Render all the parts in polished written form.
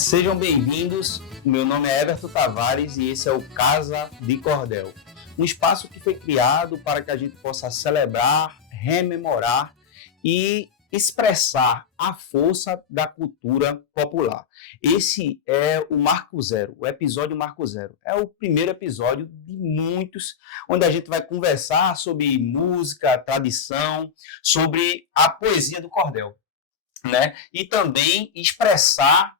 Sejam bem-vindos, meu nome é Everton Tavares e esse é o Casa de Cordel, um espaço que foi criado para que a gente possa celebrar, rememorar e expressar a força da cultura popular. Esse é o Marco Zero, o episódio Marco Zero. É o primeiro episódio de muitos, onde a gente vai conversar sobre música, tradição, sobre a poesia do cordel, né? E também expressar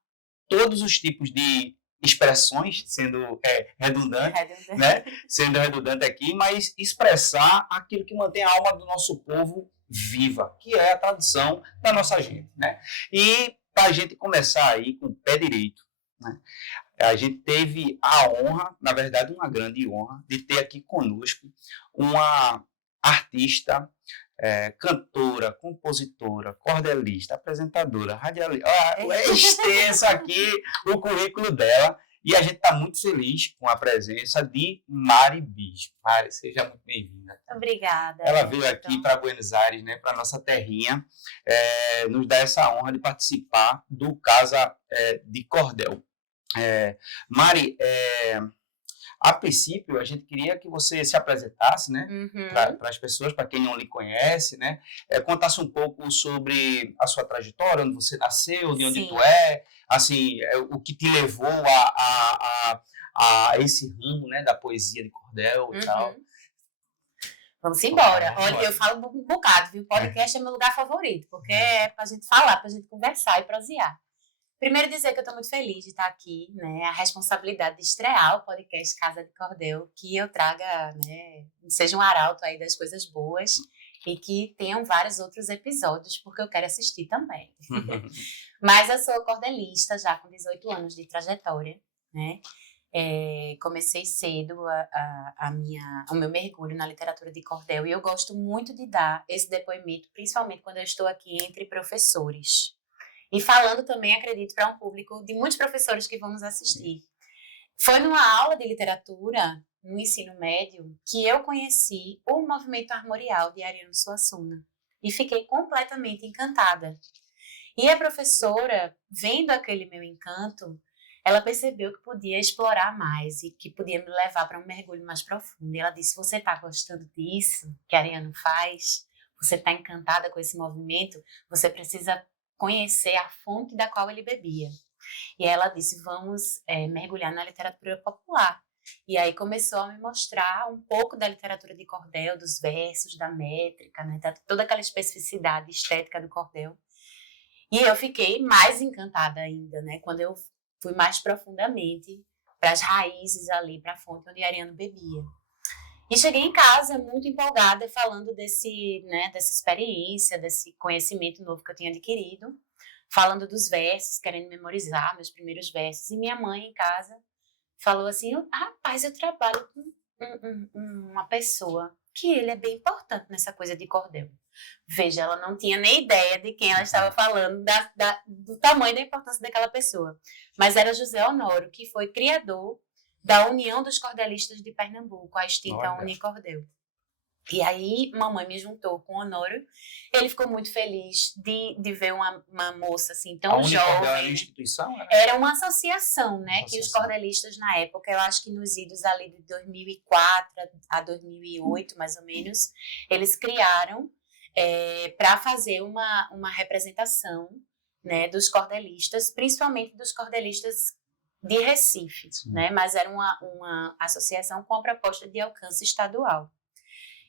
todos os tipos de expressões, sendo redundante, né? Sendo redundante aqui, mas expressar aquilo que mantém a alma do nosso povo viva, que é a tradição da nossa gente, né? E para a gente começar aí com o pé direito, né? A gente teve a honra, na verdade uma grande honra, de ter aqui conosco uma artista, cantora, compositora, cordelista, apresentadora, radialista. É extenso aqui o currículo dela e a gente está muito feliz com a presença de Mari Bispo. Mari, seja muito bem-vinda. Obrigada. Ela veio aqui para Buenos Aires, né, para nossa terrinha, nos dá essa honra de participar do Casa de Cordel. Mari, a princípio, a gente queria que você se apresentasse, né, para as pessoas, para quem não lhe conhece, né, contasse um pouco sobre a sua trajetória, onde você nasceu, de onde tu é, assim, o que te levou a esse ramo, né, da poesia de cordel e tal. Vamos embora. Olha, eu falo um bocado, viu? O podcast é meu lugar favorito, porque é pra gente falar, pra gente conversar e prosear. Primeiro dizer que eu estou muito feliz de estar aqui, né? A responsabilidade de estrear o podcast Casa de Cordel, que eu traga, né? Seja um arauto aí das coisas boas e que tenham vários outros episódios, porque eu quero assistir também. Mas eu sou cordelista já com 18 anos de trajetória, né? Comecei cedo o meu mergulho na literatura de cordel e eu gosto muito de dar esse depoimento, principalmente quando eu estou aqui entre professores. E falando também, acredito, para um público de muitos professores que vão nos assistir. Foi numa aula de literatura, no ensino médio, que eu conheci o movimento armorial de Ariano Suassuna. E fiquei completamente encantada. E a professora, vendo aquele meu encanto, ela percebeu que podia explorar mais e que podia me levar para um mergulho mais profundo. E ela disse, você está gostando disso que Ariano faz? Você está encantada com esse movimento? Você precisa conhecer a fonte da qual ele bebia. E ela disse, vamos mergulhar na literatura popular. E aí começou a me mostrar um pouco da literatura de cordel, dos versos, da métrica, né, toda aquela especificidade estética do cordel. E eu fiquei mais encantada ainda, né, quando eu fui mais profundamente para as raízes ali, para a fonte onde Ariano bebia. E cheguei em casa muito empolgada falando dessa experiência, desse conhecimento novo que eu tinha adquirido, falando dos versos, querendo memorizar meus primeiros versos. E minha mãe em casa falou assim, rapaz, eu trabalho com uma pessoa que ele é bem importante nessa coisa de cordel. Veja, ela não tinha nem ideia de quem ela estava falando, do tamanho da importância daquela pessoa. Mas era José Honório, que foi criador da União dos Cordelistas de Pernambuco, a extinta Unicordel. E aí, mamãe me juntou com o Honório. Ele ficou muito feliz de ver uma moça assim tão jovem. A Unicordel era uma instituição? Era uma associação, né? Que os cordelistas na época, eu acho que nos idos ali de 2004 a 2008, mais ou menos, eles criaram para fazer uma representação, né, dos cordelistas, principalmente dos cordelistas de Recife, né? Mas era uma associação com a proposta de alcance estadual.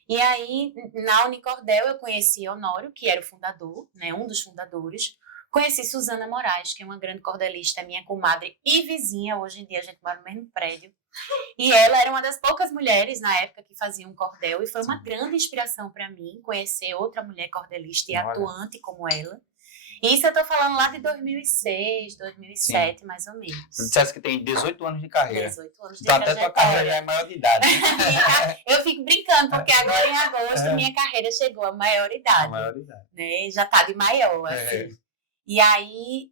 E aí, na Unicordel, eu conheci Honório, que era o fundador, né, um dos fundadores. Conheci Suzana Moraes, que é uma grande cordelista, minha comadre e vizinha. Hoje em dia, a gente mora no mesmo prédio. E ela era uma das poucas mulheres, na época, que faziam cordel. E foi uma grande inspiração para mim, conhecer outra mulher cordelista e atuante como ela. Isso eu estou falando lá de 2006, 2007, mais ou menos. Você disseste que tem 18 anos de carreira. 18 anos de então, trajetória. Até tua carreira já é maior de idade. Eu fico brincando, porque agora em agosto minha carreira chegou à maioridade. A maioridade. Né? Já está de maior, assim. E aí,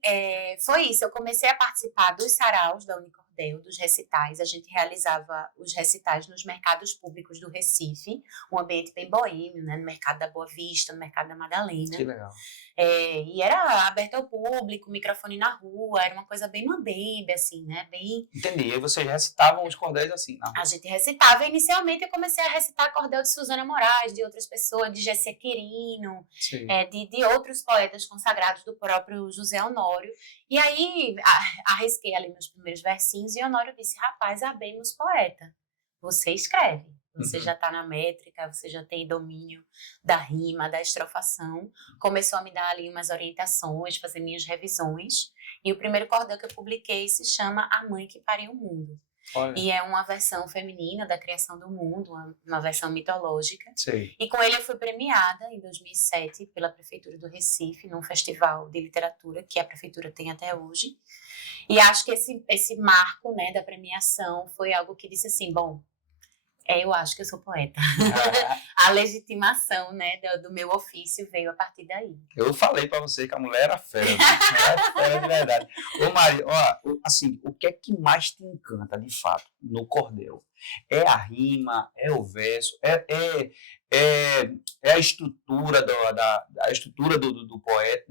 foi isso. Eu comecei a participar dos saraus da Unicordel, dos recitais. A gente realizava os recitais nos mercados públicos do Recife, um ambiente bem boêmio, né? No Mercado da Boa Vista, no Mercado da Madalena. Que legal. E era aberto ao público, microfone na rua, era uma coisa bem mambembe, assim, né? Bem... Entendi. E vocês recitavam os cordéis assim, na rua? A gente recitava. Inicialmente, eu comecei a recitar cordel de Suzana Moraes, de outras pessoas, de Gessia Quirino, de outros poetas consagrados do próprio José Honório. E aí, arrisquei ali meus primeiros versinhos e Honório disse, rapaz, abemos poeta. Você escreve. Você já está na métrica, você já tem domínio da rima, da estrofação. Começou a me dar ali umas orientações, fazer minhas revisões. E o primeiro cordel que eu publiquei se chama A Mãe que Pariu o Mundo. Olha. E é uma versão feminina da criação do mundo, uma versão mitológica. Sim. E com ele eu fui premiada em 2007 pela Prefeitura do Recife, num festival de literatura que a Prefeitura tem até hoje. E acho que esse marco, né, da premiação foi algo que disse assim, bom, eu acho que eu sou poeta. A legitimação, né, do meu ofício veio a partir daí. Eu falei pra você que a mulher era fera. Era fera de verdade. Ô Mari, ó, assim, o que é que mais te encanta, de fato, no cordel? É a rima, é o verso, é a estrutura a estrutura do poeta,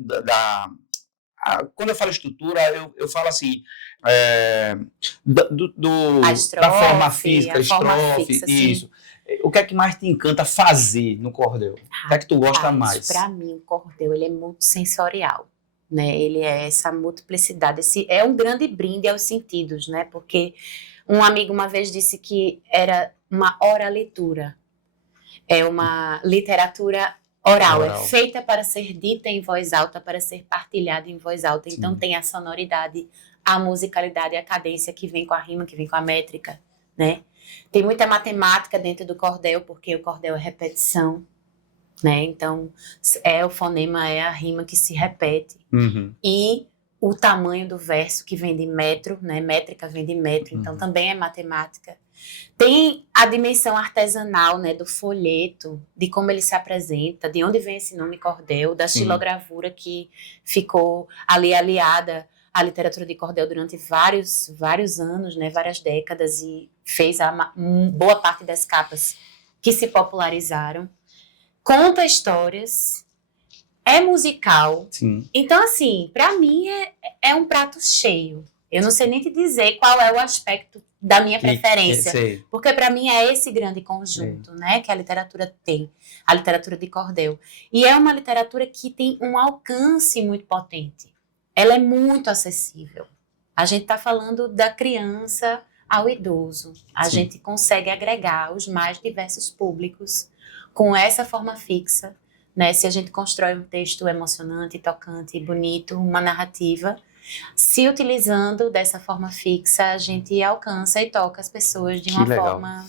quando eu falo estrutura, eu falo assim, da forma física, estrofe, isso. O que é que mais te encanta fazer no cordel? O que é que tu gosta mais? Para mim, o cordel ele é muito sensorial, né? Ele é essa multiplicidade, é um grande brinde aos sentidos, né? Porque um amigo uma vez disse que era uma oralitura, é uma literatura oral, é feita para ser dita em voz alta, para ser partilhada em voz alta. Então tem a sonoridade, a musicalidade, a cadência que vem com a rima, que vem com a métrica, né? Tem muita matemática dentro do cordel, porque o cordel é repetição, né? Então o fonema, é a rima que se repete. E o tamanho do verso que vem de metro, né? Métrica vem de metro, então também é matemática. Tem a dimensão artesanal, né, do folheto, de como ele se apresenta, de onde vem esse nome cordel, da xilogravura que ficou ali aliada à literatura de cordel durante vários anos, né, várias décadas, e fez boa parte das capas que se popularizaram. Conta histórias, é musical. Então, assim, para mim é um prato cheio. Eu não sei nem te dizer qual é o aspecto da minha preferência, porque para mim é esse grande conjunto, né, que a literatura tem, a literatura de cordel. E é uma literatura que tem um alcance muito potente. Ela é muito acessível. A gente está falando da criança ao idoso. A gente consegue agregar os mais diversos públicos com essa forma fixa, né? Se a gente constrói um texto emocionante, tocante, bonito, uma narrativa, se utilizando dessa forma fixa, a gente alcança e toca as pessoas de uma forma...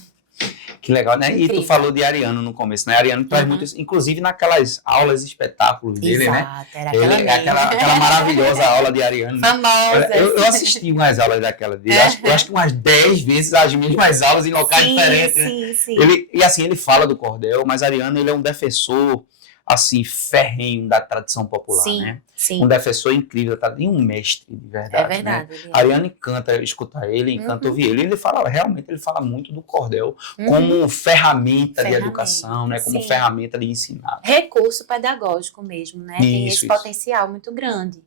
Que legal, né? Incrível. E tu falou de Ariano no começo, né? Ariano traz muito isso, inclusive naquelas aulas, espetáculos dele, né? Era aquela maravilhosa aula de Ariano. Famosa. Eu assisti umas aulas daquela dele, eu acho que umas 10 vezes as mesmas aulas em locais diferentes. Sim. E assim, ele fala do cordel, mas Ariano, ele é um defensor, assim, ferrenho da tradição popular, né? Um defensor incrível, e um mestre de verdade. É verdade. Né? Ariano encanta escutar ele, encanta ouvir ele. Ele fala muito do cordel como ferramenta de educação, né? Como ferramenta de ensinar. Recurso pedagógico mesmo, né? Tem esse potencial muito grande.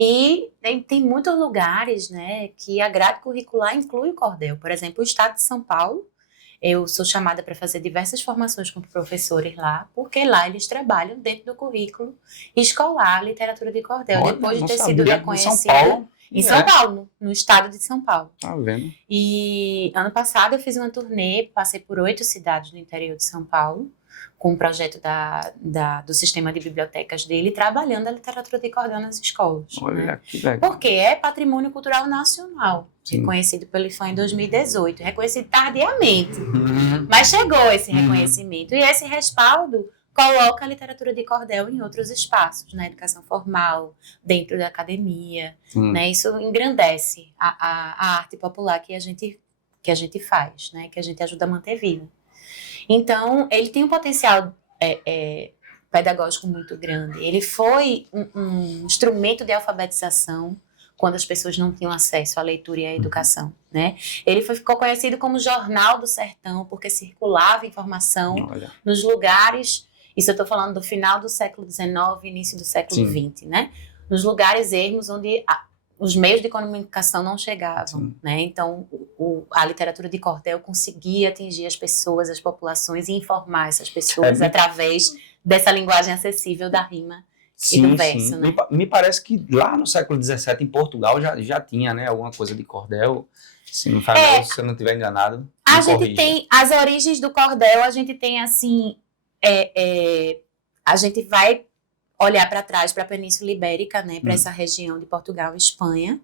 E tem muitos lugares, né, que a grade curricular inclui o cordel. Por exemplo, o estado de São Paulo. Eu sou chamada para fazer diversas formações com professores lá, porque lá eles trabalham dentro do currículo escolar literatura de cordel, depois de ter sido reconhecida em São Paulo, no estado de São Paulo. Tá vendo? E ano passado eu fiz uma turnê, passei por 8 cidades no interior de São Paulo, com um projeto do sistema de bibliotecas dele, trabalhando a literatura de cordel nas escolas. Olha, né? Que legal. Porque é patrimônio cultural nacional, reconhecido pelo IFAM em 2018, reconhecido tardiamente, mas chegou esse reconhecimento. E esse respaldo coloca a literatura de cordel em outros espaços, na educação formal, dentro da academia. Né? Isso engrandece a arte popular que a gente faz, né? Que a gente ajuda a manter viva. Então, ele tem um potencial pedagógico muito grande. Ele foi um instrumento de alfabetização quando as pessoas não tinham acesso à leitura e à educação, né? Ele ficou conhecido como Jornal do Sertão, porque circulava informação nos lugares Isso eu estou falando do final do século XIX, início do século Sim. XX, né? Nos lugares ermos onde os meios de comunicação não chegavam, Sim. né? Então, a literatura de cordel conseguia atingir as pessoas, as populações e informar essas pessoas através dessa linguagem acessível da rima e do verso, sim. né? Me parece que lá no século XVII, em Portugal, já tinha, né, alguma coisa de cordel. Se não se eu não estiver enganado, A me gente corrija. tem as origens do cordel, a gente tem assim, a gente vai olhar para trás, para a Península Ibérica, né, para essa região de Portugal e Espanha,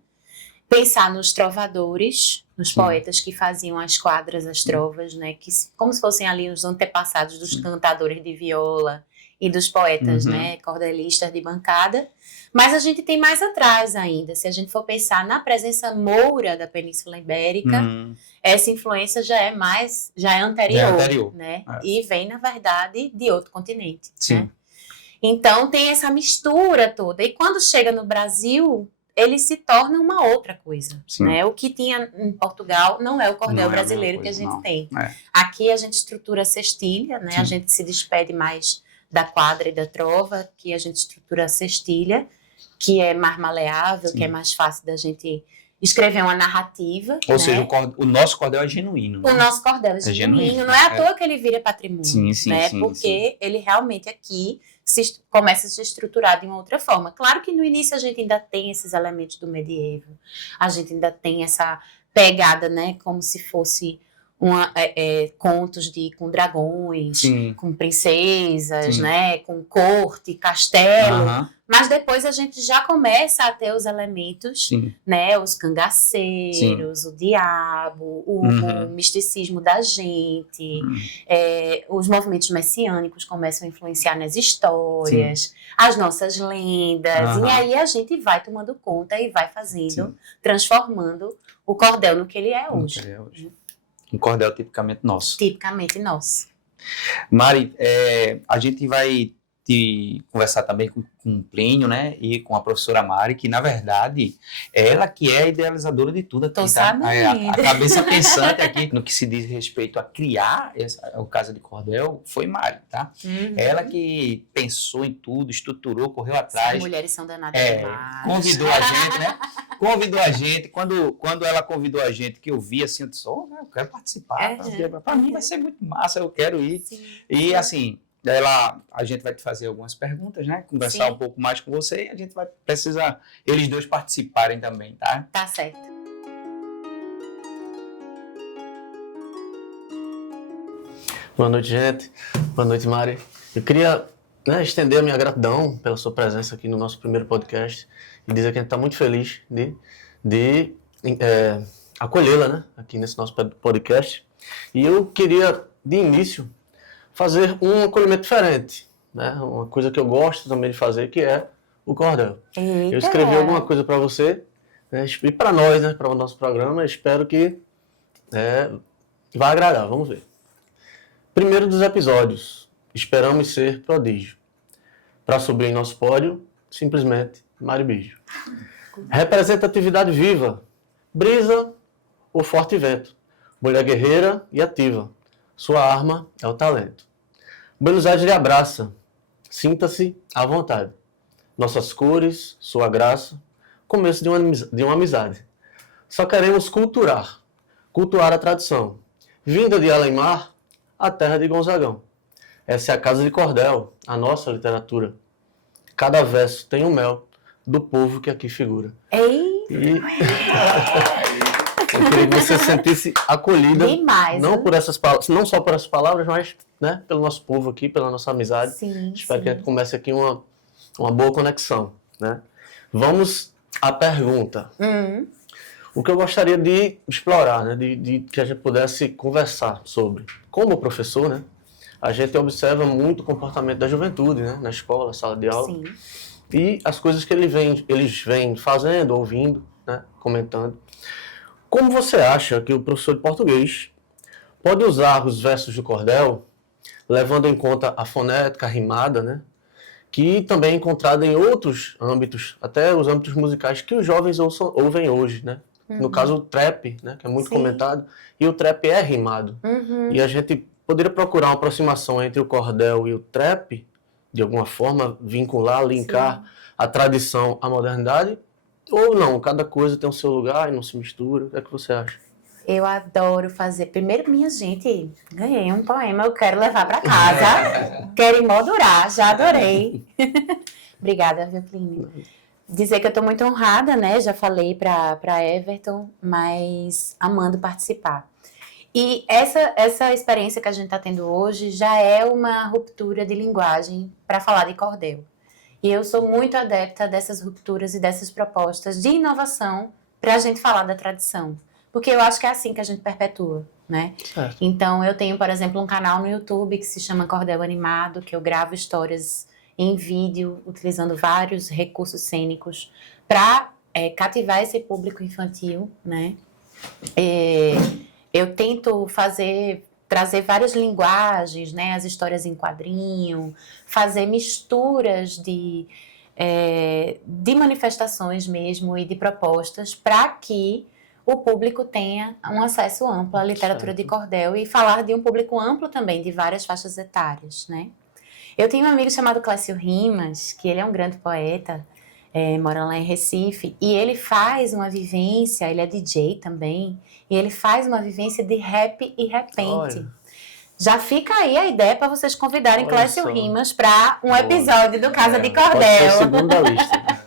pensar nos trovadores, nos poetas que faziam as quadras, as trovas, né, que como se fossem ali os antepassados dos cantadores de viola e dos poetas, né, cordelistas de bancada. Mas a gente tem mais atrás ainda, se a gente for pensar na presença moura da Península Ibérica, essa influência já é anterior, né? E vem, na verdade, de outro continente, né? Então tem essa mistura toda. E quando chega no Brasil, ele se torna uma outra coisa, né? O que tinha em Portugal não é o cordel brasileiro que a gente tem. Aqui a gente estrutura a cestilha, né? A gente se despede mais da quadra e da trova, aqui a gente estrutura a cestilha, que é mais maleável, que é mais fácil da gente escrever uma narrativa. Ou seja, o nosso cordel é genuíno. Né? O nosso cordel é genuíno. Não é à toa que ele vira patrimônio, né? Porque ele realmente aqui começa a se estruturar de uma outra forma. Claro que no início a gente ainda tem esses elementos do medievo, a gente ainda tem essa pegada, né? Como se fosse contos com dragões, com princesas, né? Com corte, castelo. Mas depois a gente já começa a ter os elementos, né? Os cangaceiros, o diabo, o misticismo da gente, os movimentos messiânicos começam a influenciar nas histórias, as nossas lendas, e aí a gente vai tomando conta e vai fazendo, transformando o cordel no que ele é hoje. Um cordel tipicamente nosso. Tipicamente nosso. Mari, a gente vai conversar também com o Plínio, né, e com a professora Mari, que na verdade ela que é a idealizadora de tudo aqui, tá? A cabeça pensante aqui no que se diz respeito a criar o Casa de Cordel foi Mari, tá? Ela que pensou em tudo, estruturou, correu atrás. As mulheres são danadas demais. Convidou a gente, né? Convidou a gente, quando ela convidou a gente, que eu vi assim, eu disse, eu quero participar, para mim vai ser muito massa, eu quero ir. Sim. E assim, a gente vai te fazer algumas perguntas, né? Conversar um pouco mais com você e a gente vai precisar, eles dois participarem também, tá? Tá certo. Boa noite, gente. Boa noite, Mari. Eu queria estender a minha gratidão pela sua presença aqui no nosso primeiro podcast e dizer que a gente está muito feliz de acolhê-la, né, aqui nesse nosso podcast. E eu queria, de início, fazer um acolhimento diferente, né? Uma coisa que eu gosto também de fazer, que é o cordel. Eu escrevi alguma coisa para você, né, e para nós, né, para o nosso programa. Espero que vai agradar. Vamos ver. Primeiro dos episódios, esperamos ser prodígio. Para subir em nosso pódio, simplesmente Mari Bijo. Representatividade viva, brisa ou forte vento. Mulher guerreira e ativa. Sua arma é o talento. Buenos Aires lhe abraça. Sinta-se à vontade. Nossas cores, sua graça. Começo de uma amizade. Só queremos cultuar a tradição. Vinda de além-mar, a terra de Gonzagão. Essa é a Casa de Cordel, a nossa literatura. Cada verso tem um mel do povo que aqui figura. Ei! Eu queria que você se sentisse acolhida, demais, não só por essas palavras, mas, né, pelo nosso povo aqui, pela nossa amizade. Espero que a gente comece aqui uma boa conexão, né? Vamos à pergunta. O que eu gostaria de explorar, né, de que a gente pudesse conversar sobre. Como professor, né, a gente observa muito o comportamento da juventude, né, na escola, sala de aula. Sim. E as coisas que eles vêm fazendo, ouvindo, né, comentando. Como você acha que o professor de português pode usar os versos do cordel, levando em conta a fonética rimada, né, que também é encontrada em outros âmbitos, até os âmbitos musicais que os jovens ouvem hoje, né? No caso, o trap, né, que é muito comentado, e o trap é rimado. E a gente poderia procurar uma aproximação entre o cordel e o trap, de alguma forma, vincular, linkar a tradição à modernidade, ou não, cada coisa tem o seu lugar e não se mistura. O que é que você acha? Eu adoro fazer. Primeiro, minha gente, ganhei um poema, eu quero levar para casa. Quero emoldurar, já adorei. Obrigada, viu, Plínio? Dizer que eu estou muito honrada, né? Já falei para Everton, mas amando participar. E essa experiência que a gente está tendo hoje já é uma ruptura de linguagem para falar de cordel. E eu sou muito adepta dessas rupturas e dessas propostas de inovação para a gente falar da tradição. Porque eu acho que é assim que a gente perpetua, né? Certo. Então, eu tenho, por exemplo, um canal no YouTube que se chama Cordel Animado, que eu gravo histórias em vídeo, utilizando vários recursos cênicos para cativar esse público infantil, né? Eu tento trazer várias linguagens, né? As histórias em quadrinho, fazer misturas de manifestações mesmo e de propostas para que o público tenha um acesso amplo à literatura de cordel e falar de um público amplo também, de várias faixas etárias, né? Eu tenho um amigo chamado Clécio Rimas, que ele é um grande poeta, mora lá em Recife, e ele faz uma vivência, ele é DJ também, e ele faz uma vivência de rap e repente. Olha. Já fica aí a ideia para vocês convidarem Olha Clécio só. Rimas para um Boa. episódio do Casa de Pode ser o Cordel. segundo da lista.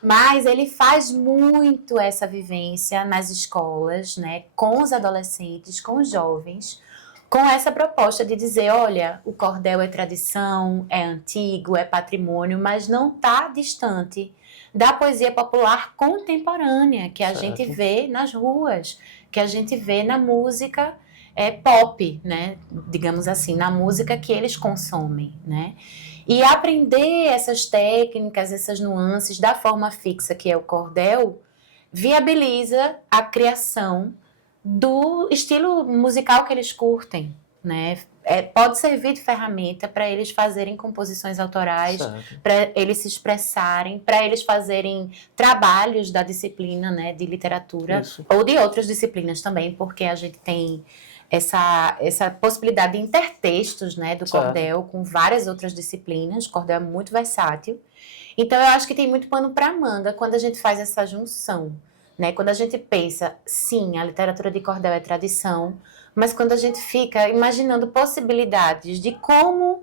Mas ele faz muito essa vivência nas escolas, né, com os adolescentes, com os jovens, com essa proposta de dizer, olha, o cordel é tradição, é antigo, é patrimônio, mas não está distante da poesia popular contemporânea, que a Certo. gente vê nas ruas, que a gente vê na música pop, né, digamos assim, na música que eles consomem, né? E aprender essas técnicas, essas nuances da forma fixa que é o cordel, viabiliza a criação do estilo musical que eles curtem, né? Pode servir de ferramenta para eles fazerem composições autorais, para eles se expressarem, para eles fazerem trabalhos da disciplina, né, de literatura. Isso. Ou de outras disciplinas também, porque a gente tem essa possibilidade de intertextos, né, do Certo. cordel com várias outras disciplinas. O cordel é muito versátil. Então, eu acho que tem muito pano para manga quando a gente faz essa junção, né? Quando a gente pensa, sim, a literatura de cordel é tradição, mas quando a gente fica imaginando possibilidades de como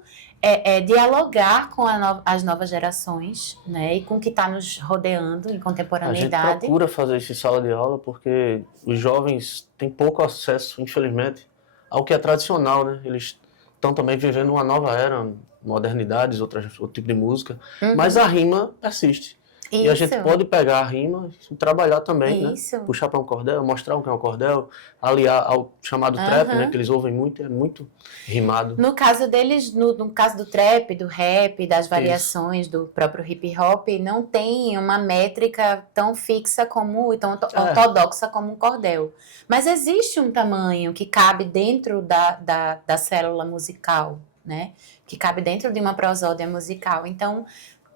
dialogar com as novas gerações, né, e com o que está nos rodeando em A contemporaneidade. gente procura fazer isso em sala de aula porque os jovens têm pouco acesso, infelizmente, ao que é tradicional, né? Eles estão também vivendo uma nova era, modernidades, outro tipo de música, mas a rima persiste. E a gente pode pegar a rima e trabalhar também, Isso. né? Puxar para um cordel, mostrar o que é um cordel, aliar ao chamado trap, né? Que eles ouvem muito, é muito rimado. No caso deles, no caso do trap, do rap, das variações do próprio hip hop, não tem uma métrica tão fixa como, e tão ortodoxa como um cordel. Mas existe um tamanho que cabe dentro da célula musical, né? Que cabe dentro de uma prosódia musical. Então,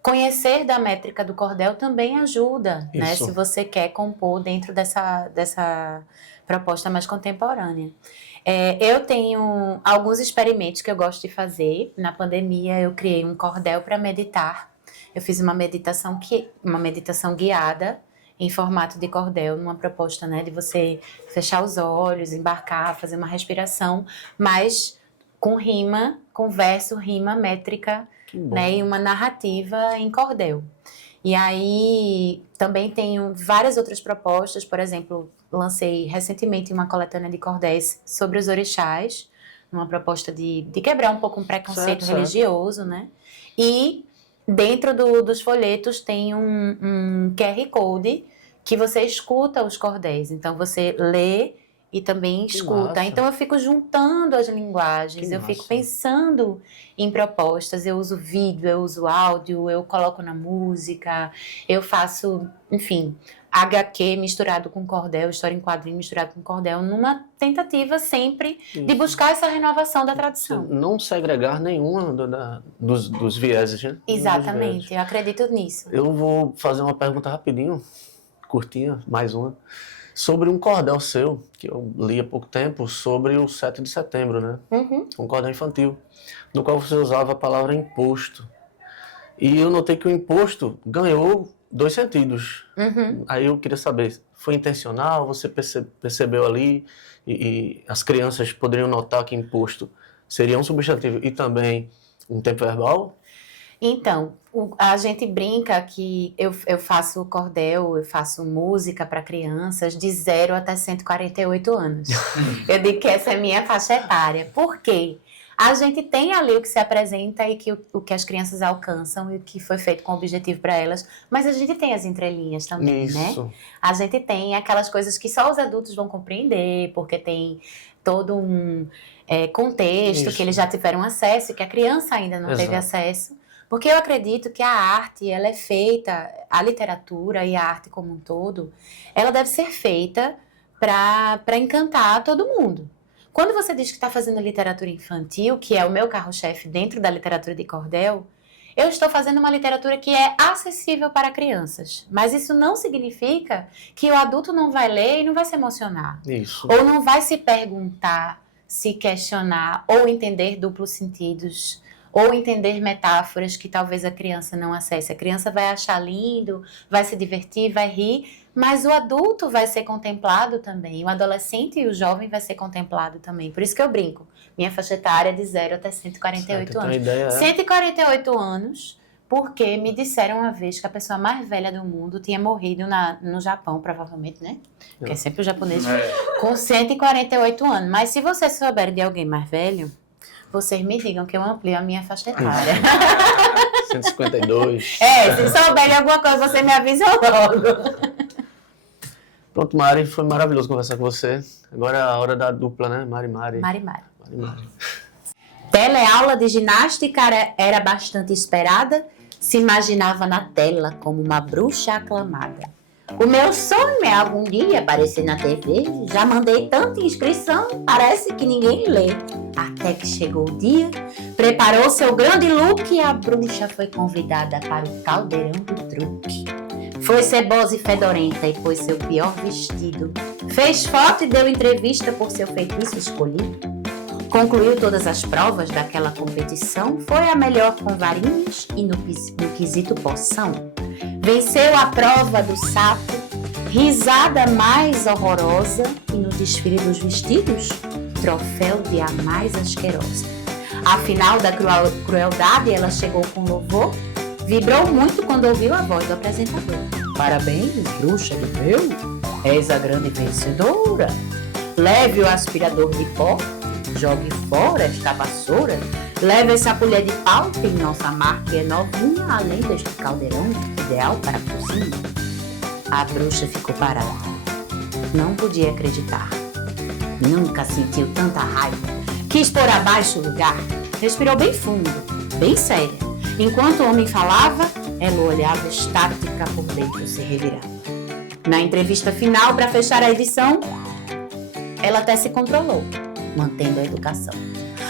conhecer da métrica do cordel também ajuda, né? Se você quer compor dentro dessa proposta mais contemporânea. Eu tenho alguns experimentos que eu gosto de fazer. Na pandemia, eu criei um cordel para meditar. Eu fiz uma meditação guiada em formato de cordel, numa proposta, né, de você fechar os olhos, embarcar, fazer uma respiração, mas com rima, com verso, rima, métrica, né, e uma narrativa em cordel. E aí também tenho várias outras propostas, por exemplo, lancei recentemente uma coletânea de cordéis sobre os orixás, uma proposta de quebrar um pouco um preconceito religioso, né? E dentro dos folhetos tem um QR Code que você escuta os cordéis, então você lê e também escuta. massa. Então eu fico juntando as linguagens, eu fico pensando em propostas, eu uso vídeo, eu uso áudio, eu coloco na música, eu faço, enfim, HQ misturado com cordel, história em quadrinho misturado com cordel, numa tentativa sempre de buscar essa renovação da tradição. Não segregar nenhuma dos vieses, né? Exatamente, eu acredito nisso. Eu vou fazer uma pergunta rapidinho, curtinha, mais uma, sobre um cordel seu, que eu li há pouco tempo, sobre o 7 de setembro, né? Um cordel infantil, no qual você usava a palavra imposto. E eu notei que o imposto ganhou 2 sentidos. Aí eu queria saber, foi intencional? Você percebeu ali e as crianças poderiam notar que imposto seria um substantivo e também um tempo verbal? Então, a gente brinca que eu faço cordel, eu faço música para crianças de 0 até 148 anos. Eu digo que essa é a minha faixa etária. Por quê? A gente tem ali o que se apresenta e o que as crianças alcançam e o que foi feito com objetivo para elas, mas a gente tem as entrelinhas também, né? A gente tem aquelas coisas que só os adultos vão compreender, porque tem todo um contexto que eles já tiveram acesso e que a criança ainda não teve acesso. Porque eu acredito que a arte, ela é feita, a literatura e a arte como um todo, ela deve ser feita para encantar todo mundo. Quando você diz que está fazendo literatura infantil, que é o meu carro-chefe dentro da literatura de cordel, eu estou fazendo uma literatura que é acessível para crianças. Mas isso não significa que o adulto não vai ler e não vai se emocionar. Isso. Ou não vai se perguntar, se questionar, ou entender duplos sentidos, ou entender metáforas que talvez a criança não acesse. A criança vai achar lindo, vai se divertir, vai rir, mas o adulto vai ser contemplado também, o adolescente e o jovem vai ser contemplado também. Por isso que eu brinco, minha faixa etária é de 0 até 148 anos. Então a ideia é... 148 anos, porque me disseram uma vez que a pessoa mais velha do mundo tinha morrido no Japão, provavelmente, né? Porque é sempre o japonês, com 148 anos. Mas se vocês souberem de alguém mais velho, vocês me digam que eu amplio a minha faixa etária. 152. Se souberem alguma coisa, você me avisa logo. Pronto, Mari, foi maravilhoso conversar com você. Agora é a hora da dupla, né? Mari. Teleaula de ginástica era bastante esperada. Se imaginava na tela como uma bruxa aclamada. O meu sonho é algum dia aparecer na TV. Já mandei tanta inscrição, parece que ninguém lê. Até que chegou o dia, preparou seu grande look e a bruxa foi convidada para o caldeirão do truque. Foi cebosa e fedorenta e pôs seu pior vestido. Fez foto e deu entrevista por seu feitiço escolhido. Concluiu todas as provas daquela competição. Foi a melhor com varinhas e no quesito poção. Venceu a prova do sapo, risada mais horrorosa e no desfile dos vestidos, troféu de a mais asquerosa. Afinal da crueldade, ela chegou com louvor, vibrou muito quando ouviu a voz do apresentador. Parabéns, bruxa de meu, és a grande vencedora. Leve o aspirador de pó, jogue fora esta vassoura, leve essa colher de pau, tem nossa marca é novinha, além deste caldeirão, ideal para a cozinha. A bruxa ficou parada. Não podia acreditar. Nunca sentiu tanta raiva. Quis pôr abaixo o lugar. Respirou bem fundo, bem séria. Enquanto o homem falava, ela olhava estática por dentro, se revirando. Na entrevista final, para fechar a edição, ela até se controlou, mantendo a educação.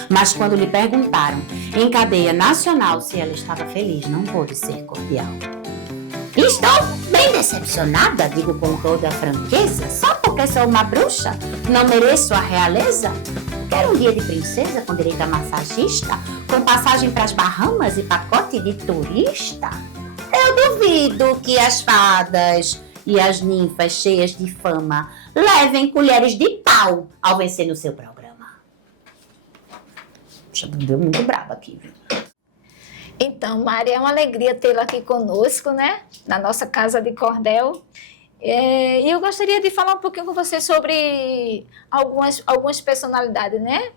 Mas quando lhe perguntaram em cadeia nacional se ela estava feliz, não pôde ser cordial. Estou bem decepcionada, digo com toda a franqueza, só porque sou uma bruxa, não mereço a realeza? Quero um dia de princesa com direito a massagista, com passagem para as Bahamas e pacote de turista? Eu duvido que as fadas e as ninfas cheias de fama levem colheres de pau ao vencer no seu programa. Já deu muito brava aqui, viu? Então, Mari, é uma alegria tê-la aqui conosco, né? Na nossa casa de cordel. E eu gostaria de falar um pouquinho com você sobre algumas personalidades, né?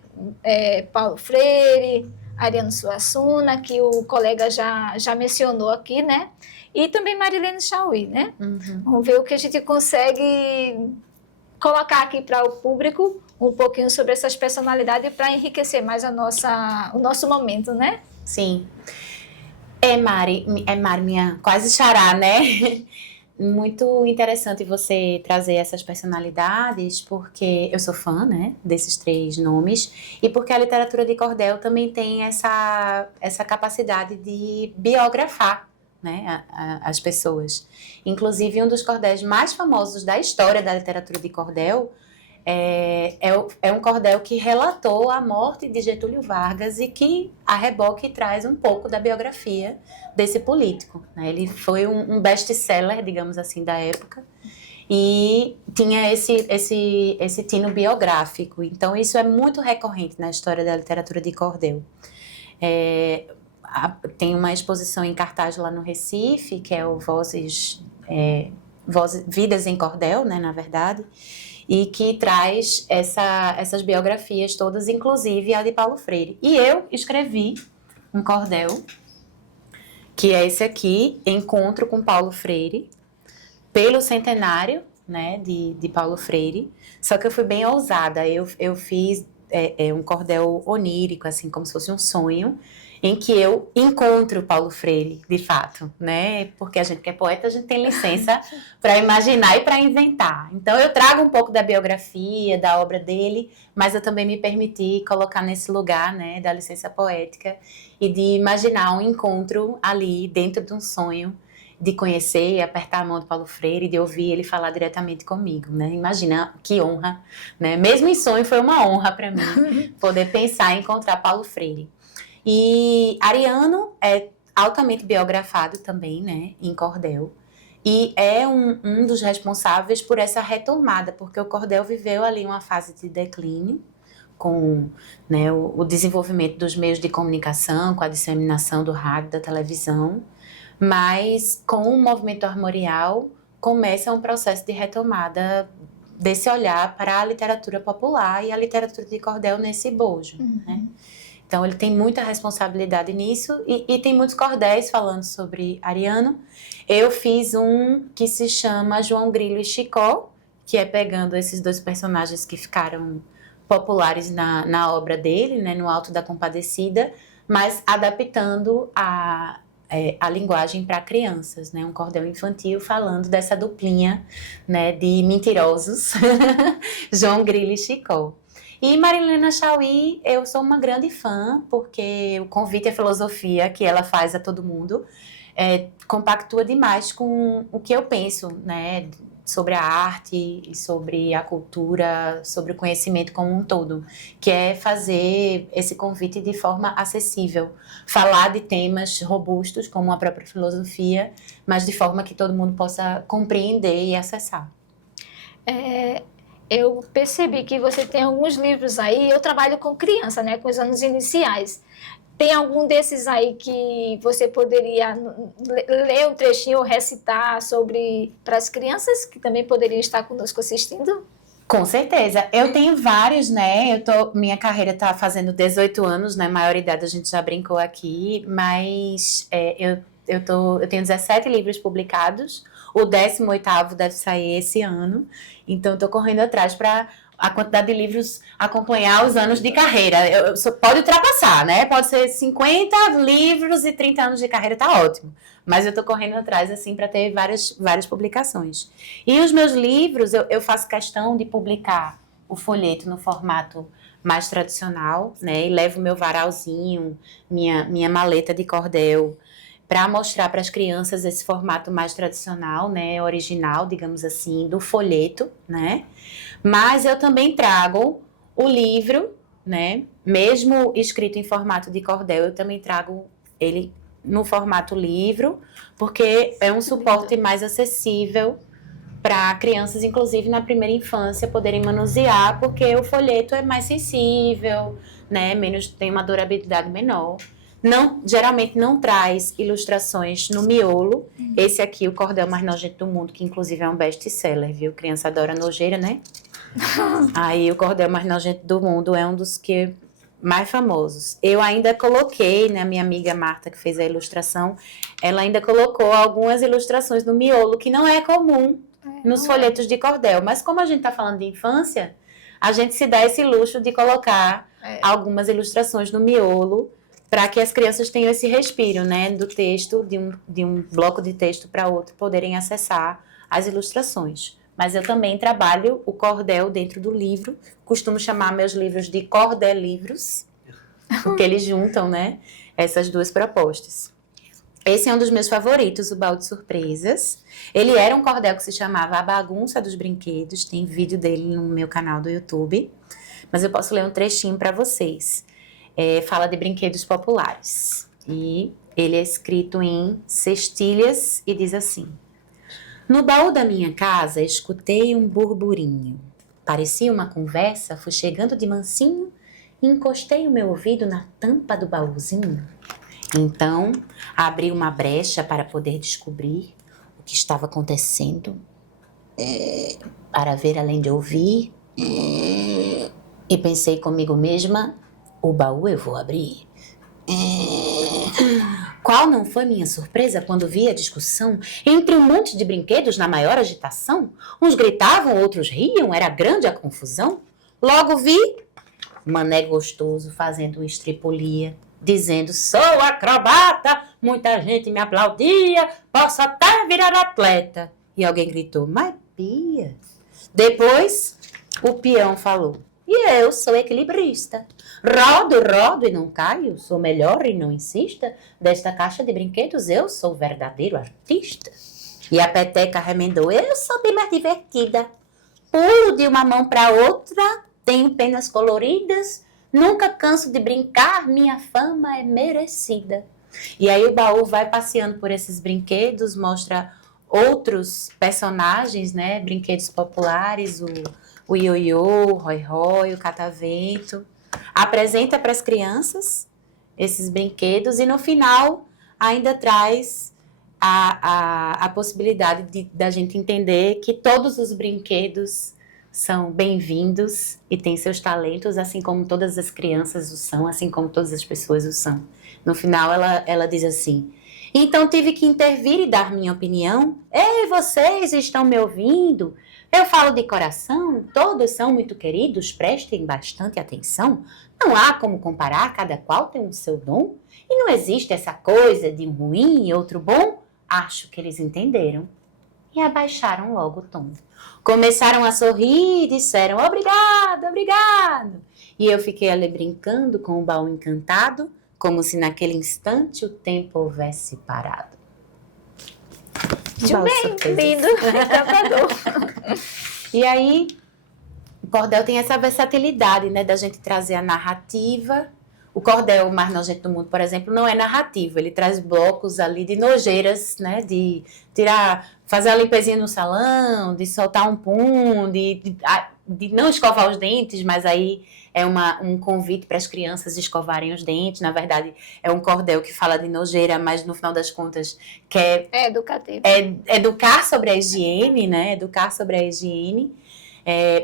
Paulo Freire, Ariano Suassuna, que o colega já mencionou aqui, né? E também Marilene Chaui, né? Uhum. Vamos ver o que a gente consegue colocar aqui para o público um pouquinho sobre essas personalidades para enriquecer mais o nosso momento, né? Sim. Mari, minha quase xará, né? Muito interessante você trazer essas personalidades, porque eu sou fã, né, desses 3 nomes, e porque a literatura de cordel também tem essa capacidade de biografar né, as pessoas. Inclusive, um dos cordéis mais famosos da história da literatura de cordel é um cordel que relatou a morte de Getúlio Vargas e que, a reboque, traz um pouco da biografia desse político, né? Ele foi um best-seller, digamos assim, da época, e tinha esse tino biográfico. Então, isso é muito recorrente na história da literatura de cordel. Tem uma exposição em cartaz lá no Recife, que é o Vidas em Cordel, né, na verdade, e que traz essas biografias todas, inclusive a de Paulo Freire. E eu escrevi um cordel, que é esse aqui, Encontro com Paulo Freire, pelo centenário, né, de Paulo Freire, só que eu fui bem ousada. Eu fiz um cordel onírico, assim, como se fosse um sonho, em que eu encontro Paulo Freire, de fato, né? Porque a gente que é poeta, a gente tem licença para imaginar e para inventar. Então, eu trago um pouco da biografia, da obra dele, mas eu também me permiti colocar nesse lugar, né, da licença poética e de imaginar um encontro ali, dentro de um sonho, de conhecer e apertar a mão do Paulo Freire, de ouvir ele falar diretamente comigo, né? Imagina que honra, né? Mesmo em sonho foi uma honra para mim poder pensar em encontrar Paulo Freire. E Ariano é altamente biografado também, né, em cordel, e é um dos responsáveis por essa retomada, porque o cordel viveu ali uma fase de declínio, com, né, o desenvolvimento dos meios de comunicação, com a disseminação do rádio, da televisão, mas com o movimento armorial começa um processo de retomada desse olhar para a literatura popular e a literatura de cordel nesse bojo, né? Então, ele tem muita responsabilidade nisso e tem muitos cordéis falando sobre Ariano. Eu fiz um que se chama João Grilo e Chicó, que é pegando esses dois personagens que ficaram populares na obra dele, né, no Alto da Compadecida, mas adaptando a linguagem para crianças, né, um cordel infantil falando dessa duplinha, né, de mentirosos, João Grilo e Chicó. E Marilena Chauí, eu sou uma grande fã, porque o convite à filosofia que ela faz a todo mundo compactua demais com o que eu penso, né, sobre a arte, sobre a cultura, sobre o conhecimento como um todo, que é fazer esse convite de forma acessível, falar de temas robustos, como a própria filosofia, mas de forma que todo mundo possa compreender e acessar. Eu percebi que você tem alguns livros aí, eu trabalho com criança, né, com os anos iniciais. Tem algum desses aí que você poderia ler um trechinho ou recitar sobre para as crianças que também poderiam estar conosco assistindo? Com certeza. Eu tenho vários, né? Minha carreira está fazendo 18 anos, né? Maioridade a gente já brincou aqui, mas eu tenho 17 livros publicados. O 18º deve sair esse ano, então estou correndo atrás para a quantidade de livros acompanhar os anos de carreira. Pode ultrapassar, né? Pode ser 50 livros e 30 anos de carreira, tá ótimo. Mas eu estou correndo atrás, assim, para ter várias publicações. E os meus livros, eu faço questão de publicar o folheto no formato mais tradicional, né? E levo meu varalzinho, minha maleta de cordel, para mostrar para as crianças esse formato mais tradicional, né, original, digamos assim, do folheto, né? Mas eu também trago o livro, né, mesmo escrito em formato de cordel, eu também trago ele no formato livro, porque é um suporte mais acessível para crianças, inclusive na primeira infância, poderem manusear, porque o folheto é mais sensível, né, tem uma durabilidade menor. Geralmente não traz ilustrações no miolo. Esse aqui, o Cordel Mais Nojento do Mundo, que inclusive é um best-seller, viu? Criança adora nojeira, né? Aí o Cordel Mais Nojento do Mundo é um dos que mais famosos. Eu ainda coloquei, né, minha amiga Marta, que fez a ilustração, ela ainda colocou algumas ilustrações no miolo, que não é comum nos folhetos de cordel. Mas como a gente está falando de infância, a gente se dá esse luxo de colocar algumas ilustrações no miolo, para que as crianças tenham esse respiro, né, do texto, de um bloco de texto para outro, poderem acessar as ilustrações. Mas eu também trabalho o cordel dentro do livro, costumo chamar meus livros de cordelivros, porque eles juntam, né, essas duas propostas. Esse é um dos meus favoritos, o baú de surpresas. Ele era um cordel que se chamava A Bagunça dos Brinquedos. Tem vídeo dele no meu canal do YouTube. Mas eu posso ler um trechinho para vocês. Fala de brinquedos populares. E ele é escrito em cestilhas e diz assim: no baú da minha casa escutei um burburinho. Parecia uma conversa, fui chegando de mansinho e encostei o meu ouvido na tampa do baúzinho. Então, abri uma brecha para poder descobrir o que estava acontecendo, para ver além de ouvir, e pensei comigo mesma, o baú eu vou abrir. Qual não foi minha surpresa quando vi a discussão entre um monte de brinquedos na maior agitação? Uns gritavam, outros riam, era grande a confusão. Logo vi Mané Gostoso fazendo estripulia, dizendo, sou acrobata, muita gente me aplaudia, posso até virar atleta. E alguém gritou, mas Pia. Depois, o peão falou, e eu sou equilibrista. Rodo e não caio, sou melhor e não insista. Desta caixa de brinquedos eu sou o verdadeiro artista. E a peteca remendou, eu sou bem mais divertida. Pulo de uma mão para outra, tenho penas coloridas, nunca canso de brincar, minha fama é merecida. E aí o baú vai passeando por esses brinquedos, mostra outros personagens, né? Brinquedos populares, o ioiô, o rói-rói, o catavento. Apresenta para as crianças esses brinquedos e no final ainda traz a possibilidade da gente entender que todos os brinquedos são bem-vindos e têm seus talentos, assim como todas as crianças o são, assim como todas as pessoas o são. No final, ela diz assim, então tive que intervir e dar minha opinião. Ei, vocês estão me ouvindo? Eu falo de coração, todos são muito queridos, prestem bastante atenção. Não há como comparar, cada qual tem o seu dom. E não existe essa coisa de um ruim e outro bom. Acho que eles entenderam. E abaixaram logo o tom. Começaram a sorrir e disseram, obrigado, obrigado. E eu fiquei ali brincando com o baú encantado, como se naquele instante o tempo houvesse parado. Muito bem, lindo, encantador. E aí, o cordel tem essa versatilidade, né, da gente trazer a narrativa. O cordel mais nojento do mundo, por exemplo, não é narrativo, ele traz blocos ali de nojeiras, né, de tirar, fazer a limpezinha no salão, de soltar um pum, de não escovar os dentes, mas aí é um convite para as crianças escovarem os dentes. Na verdade, é um cordel que fala de nojeira, mas no final das contas quer educativo. Educar sobre a higiene, né? Educar sobre a higiene.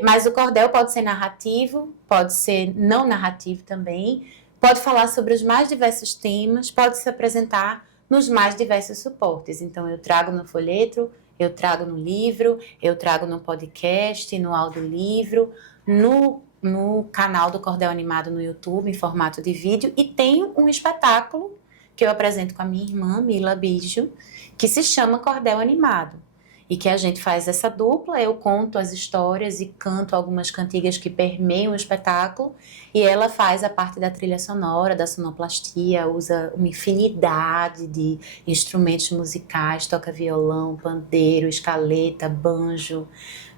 Mas o cordel pode ser narrativo, pode ser não narrativo também, pode falar sobre os mais diversos temas, pode se apresentar nos mais diversos suportes. Então, eu trago no folheto, eu trago no livro, eu trago no podcast, no audiolivro, no canal do Cordel Animado no YouTube, em formato de vídeo, e tenho um espetáculo que eu apresento com a minha irmã, Mila Bijo, que se chama Cordel Animado. E que a gente faz essa dupla, eu conto as histórias e canto algumas cantigas que permeiam o espetáculo, e ela faz a parte da trilha sonora, da sonoplastia, usa uma infinidade de instrumentos musicais, toca violão, pandeiro, escaleta, banjo,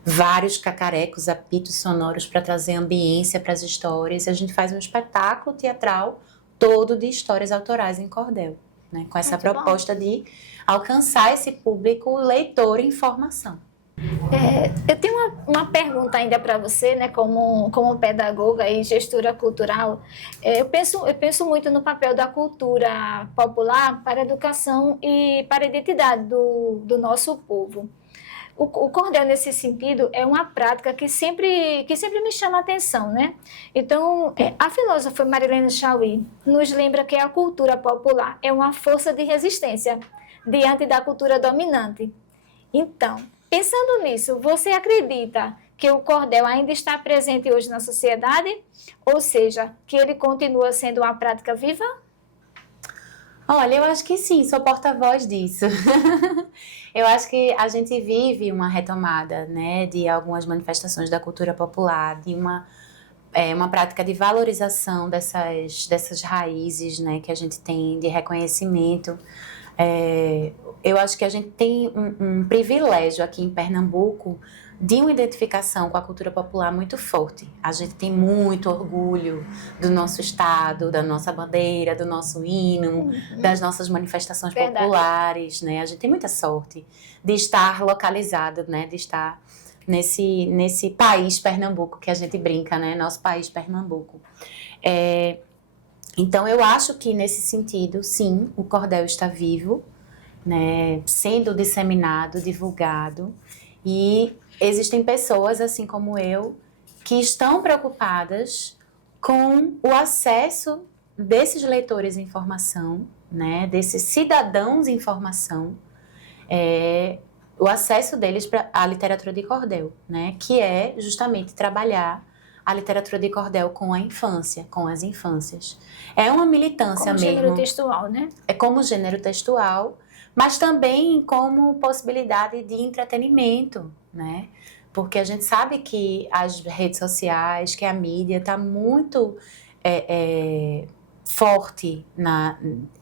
vários cacarecos, apitos sonoros para trazer ambiência para as histórias. A gente faz um espetáculo teatral todo de histórias autorais em cordel, né? Com essa proposta de alcançar esse público leitor em formação. Eu tenho uma pergunta ainda para você, né, como pedagoga e gestora cultural. Eu penso muito no papel da cultura popular para a educação e para a identidade do nosso povo. O cordel, nesse sentido, é uma prática que sempre me chama a atenção, né? Então, a filósofa Marilene Chauí nos lembra que a cultura popular é uma força de resistência diante da cultura dominante. Então, pensando nisso, você acredita que o cordel ainda está presente hoje na sociedade? Ou seja, que ele continua sendo uma prática viva? Olha, eu acho que sim, sou porta-voz disso. Eu acho que a gente vive uma retomada, né, de algumas manifestações da cultura popular, de uma prática de valorização dessas raízes, né, que a gente tem de reconhecimento Eu acho que a gente tem um privilégio aqui em Pernambuco de uma identificação com a cultura popular muito forte. A gente tem muito orgulho do nosso estado, da nossa bandeira, do nosso hino, das nossas manifestações populares, né? A gente tem muita sorte de estar localizado, né? De estar nesse país Pernambuco que a gente brinca, né? Nosso país Pernambuco. Então, eu acho que nesse sentido, sim, o cordel está vivo, né? Sendo disseminado, divulgado, e existem pessoas, assim como eu, que estão preocupadas com o acesso desses leitores em informação, né, desses cidadãos em informação, o acesso deles à literatura de cordel, né, que é justamente trabalhar a literatura de cordel com a infância, com as infâncias. É uma militância como mesmo. Gênero textual, né? É como gênero textual, mas também como possibilidade de entretenimento, né? Porque a gente sabe que as redes sociais, que a mídia está muito forte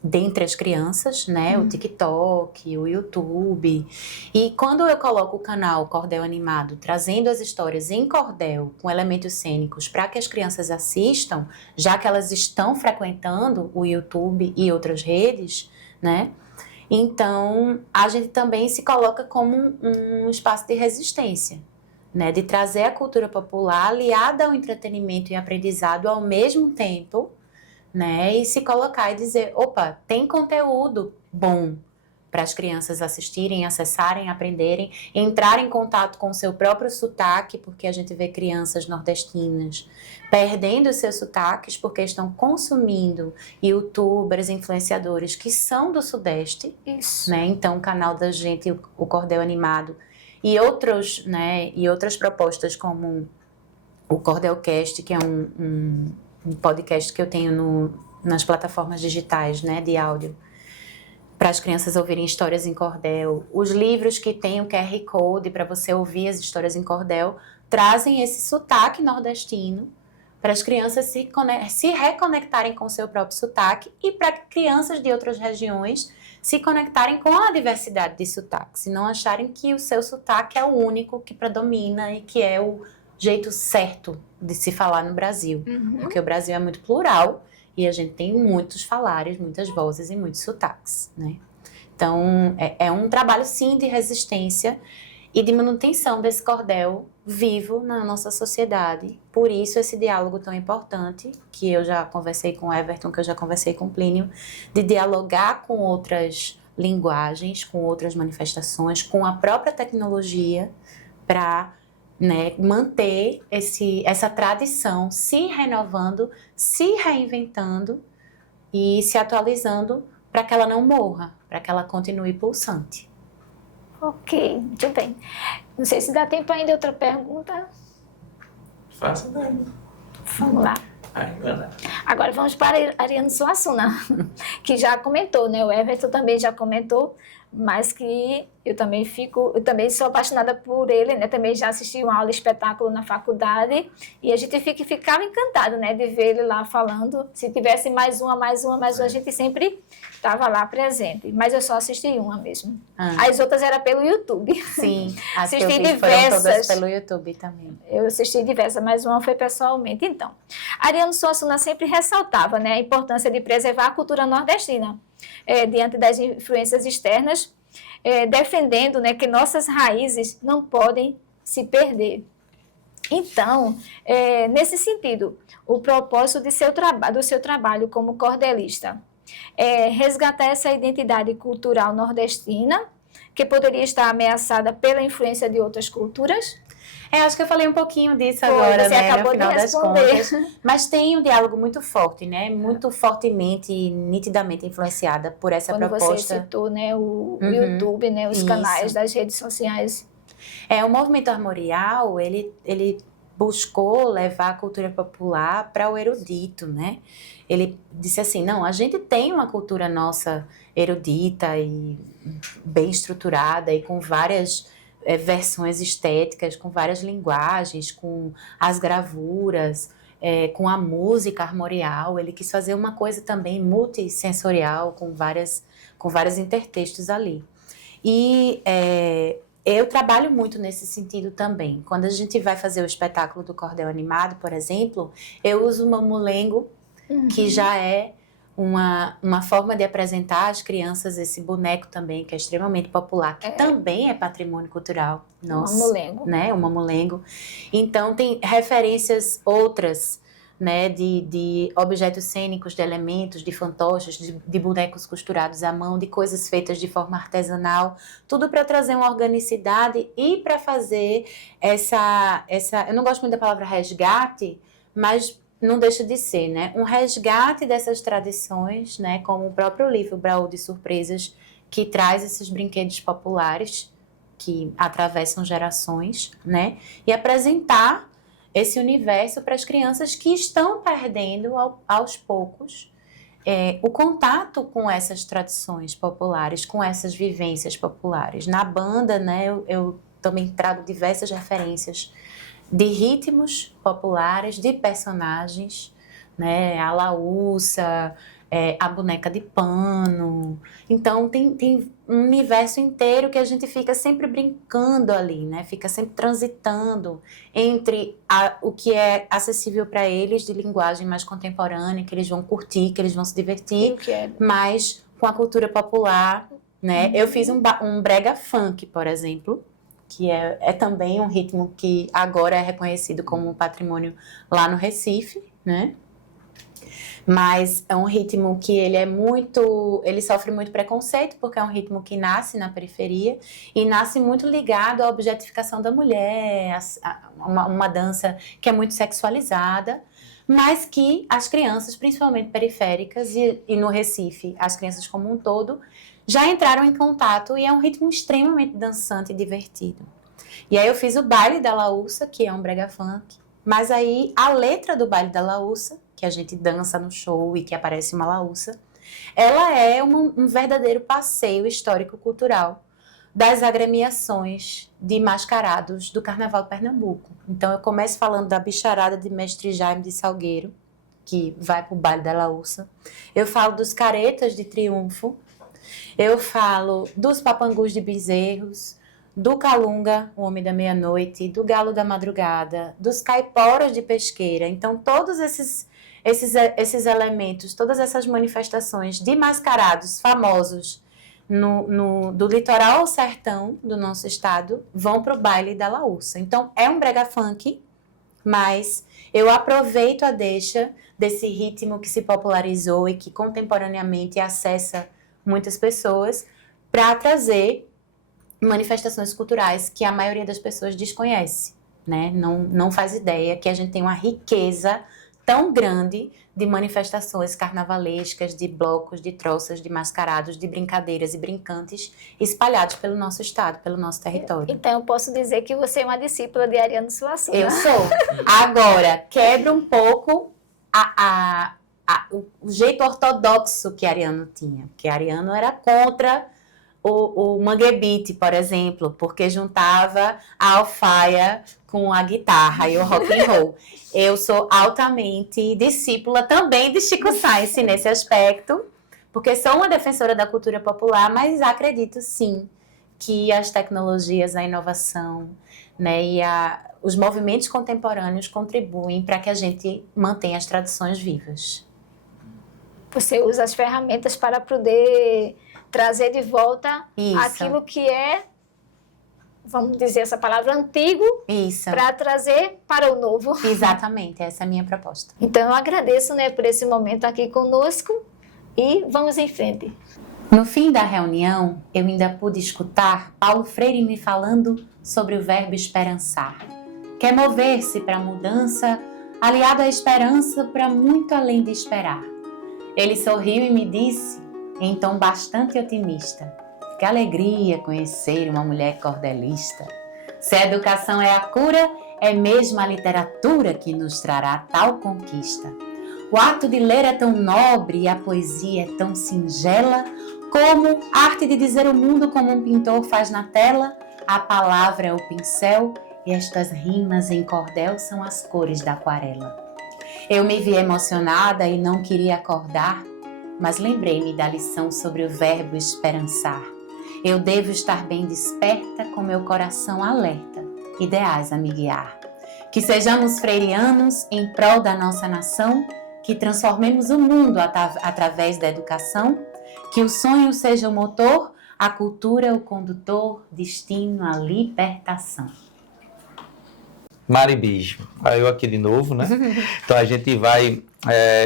dentre as crianças, né? O TikTok, o YouTube. E quando eu coloco o canal Cordel Animado, trazendo as histórias em cordel, com elementos cênicos, para que as crianças assistam, já que elas estão frequentando o YouTube e outras redes, né? Então, a gente também se coloca como um espaço de resistência, né? De trazer a cultura popular aliada ao entretenimento e aprendizado ao mesmo tempo, né? E se colocar e dizer, opa, tem conteúdo bom para as crianças assistirem, acessarem, aprenderem, entrar em contato com o seu próprio sotaque, porque a gente vê crianças nordestinas perdendo os seus sotaques porque estão consumindo youtubers, influenciadores que são do Sudeste. Isso. Né? Então, o canal da gente, o Cordel Animado, e outros, né, e outras propostas como o Cordelcast, que é um podcast que eu tenho nas plataformas digitais, né, de áudio, para as crianças ouvirem histórias em cordel. Os livros que têm o QR Code para você ouvir as histórias em cordel trazem esse sotaque nordestino para as crianças se reconectarem com o seu próprio sotaque e para crianças de outras regiões se conectarem com a diversidade de sotaques e não acharem que o seu sotaque é o único que predomina e que é o jeito certo de se falar no Brasil. Porque o Brasil é muito plural e a gente tem muitos falares, muitas vozes e muitos sotaques, né? Então, é um trabalho, sim, de resistência e de manutenção desse cordel vivo na nossa sociedade. Por isso, esse diálogo tão importante, que eu já conversei com o Everton, que eu já conversei com o Plínio, de dialogar com outras linguagens, com outras manifestações, com a própria tecnologia, para, né, manter essa tradição se renovando, se reinventando e se atualizando para que ela não morra, para que ela continue pulsante. Ok, muito bem. Não sei se dá tempo ainda outra pergunta. Faça daí. Vamos lá. Agora vamos para a Ariane Suassuna, que já comentou, né? O Everton também já comentou, mas que eu também sou apaixonada por ele, né? Também já assisti uma aula espetáculo na faculdade e a gente ficava encantado, né? De ver ele lá falando. Se tivesse mais uma, a gente sempre estava lá presente. Mas eu só assisti uma mesmo. As outras eram pelo YouTube. Sim, as assisti que eu vi diversas. foram todas pelo YouTube também. Eu assisti diversas, mas uma foi pessoalmente. Então, Ariane Suassuna sempre ressaltava, né, a importância de preservar a cultura nordestina diante das influências externas, defendendo, né, que nossas raízes não podem se perder. Então, nesse sentido, o propósito do seu trabalho como cordelista é resgatar essa identidade cultural nordestina, que poderia estar ameaçada pela influência de outras culturas? Acho que eu falei um pouquinho disso agora, você né, acabou no final de das responder. contas. Mas tem um diálogo muito forte, né? Muito fortemente e nitidamente influenciada por essa Quando proposta. você citou, né, o YouTube, né, os canais das redes sociais. O movimento armorial, ele buscou levar a cultura popular para o erudito, né? Ele disse assim, não, a gente tem uma cultura nossa erudita e bem estruturada e com várias versões estéticas, com várias linguagens, com as gravuras, com a música armorial. Ele quis fazer uma coisa também multissensorial, com vários intertextos ali. E eu trabalho muito nesse sentido também. Quando a gente vai fazer o espetáculo do Cordel Animado, por exemplo, eu uso o mamulengo, que já é uma forma de apresentar às crianças esse boneco também, que é extremamente popular, que também é patrimônio cultural nosso. Mamulengo. Né? O mamulengo. Então, tem referências outras, né, de objetos cênicos, de elementos, de fantoches, de bonecos costurados à mão, de coisas feitas de forma artesanal, tudo para trazer uma organicidade e para fazer essa... Eu não gosto muito da palavra resgate, mas não deixa de ser, né? Um resgate dessas tradições, né? Como o próprio livro Baú de Surpresas, que traz esses brinquedos populares que atravessam gerações, né? E apresentar esse universo para as crianças que estão perdendo aos poucos o contato com essas tradições populares, com essas vivências populares. Na banda, né? Eu também trago diversas referências de ritmos populares, de personagens, né? A Laúça, a boneca de pano. Então, tem um universo inteiro que a gente fica sempre brincando ali, né? Fica sempre transitando entre o que é acessível para eles, de linguagem mais contemporânea, que eles vão curtir, que eles vão se divertir, mas com a cultura popular, né? Eu fiz um brega funk, por exemplo, que é também um ritmo que agora é reconhecido como um patrimônio lá no Recife, né? Mas é um ritmo que ele sofre muito preconceito, porque é um ritmo que nasce na periferia e nasce muito ligado à objetificação da mulher, uma dança que é muito sexualizada, mas que as crianças, principalmente periféricas e no Recife, as crianças como um todo, já entraram em contato e é um ritmo extremamente dançante e divertido. E aí eu fiz o baile da Laúça, que é um brega funk, mas aí a letra do baile da Laúça, que a gente dança no show e que aparece uma Laúça, ela é um verdadeiro passeio histórico-cultural das agremiações de mascarados do Carnaval de Pernambuco. Então eu começo falando da bicharada de Mestre Jaime de Salgueiro, que vai para o baile da Laúça. Eu falo dos caretas de Triunfo. Eu falo dos papangus de Bezerros, do Calunga, o Homem da Meia-Noite, do Galo da Madrugada, dos caiporas de Pesqueira. Então, todos esses elementos, todas essas manifestações de mascarados famosos do litoral ao sertão do nosso estado vão para o baile da Laúça. Então, é um brega funk, mas eu aproveito a deixa desse ritmo que se popularizou e que contemporaneamente acessa muitas pessoas para trazer manifestações culturais que a maioria das pessoas desconhece, né? Não faz ideia que a gente tem uma riqueza tão grande de manifestações carnavalescas, de blocos, de troças, de mascarados, de brincadeiras e brincantes espalhados pelo nosso estado, pelo nosso território. Então, eu posso dizer que você é uma discípula de Ariano Suassuna. Eu sou. Agora, quebra um pouco o jeito ortodoxo que Ariano tinha, porque Ariano era contra o mangue beat, por exemplo, porque juntava a alfaia com a guitarra e o rock and roll. Eu sou altamente discípula também de Chico Science nesse aspecto, porque sou uma defensora da cultura popular, mas acredito sim que as tecnologias, a inovação, né, e os movimentos contemporâneos contribuem para que a gente mantenha as tradições vivas. Você usa as ferramentas para poder trazer de volta aquilo que é, vamos dizer essa palavra, antigo, para trazer para o novo. Exatamente, essa é a minha proposta. Então, eu agradeço, né, por esse momento aqui conosco e vamos em frente. No fim da reunião, eu ainda pude escutar Paulo Freire me falando sobre o verbo esperançar, que é mover-se para a mudança, aliado à esperança para muito além de esperar. Ele sorriu e me disse, em tom bastante otimista, que alegria conhecer uma mulher cordelista. Se a educação é a cura, é mesmo a literatura que nos trará tal conquista. O ato de ler é tão nobre e a poesia é tão singela, como a arte de dizer o mundo como um pintor faz na tela, a palavra é o pincel e estas rimas em cordel são as cores da aquarela. Eu me vi emocionada e não queria acordar, mas lembrei-me da lição sobre o verbo esperançar. Eu devo estar bem desperta com meu coração alerta, ideais a me guiar. Que sejamos freirianos em prol da nossa nação, que transformemos o mundo através da educação, que o sonho seja o motor, a cultura o condutor, destino a libertação. Mari Bijo, eu aqui de novo, né? Então a gente vai...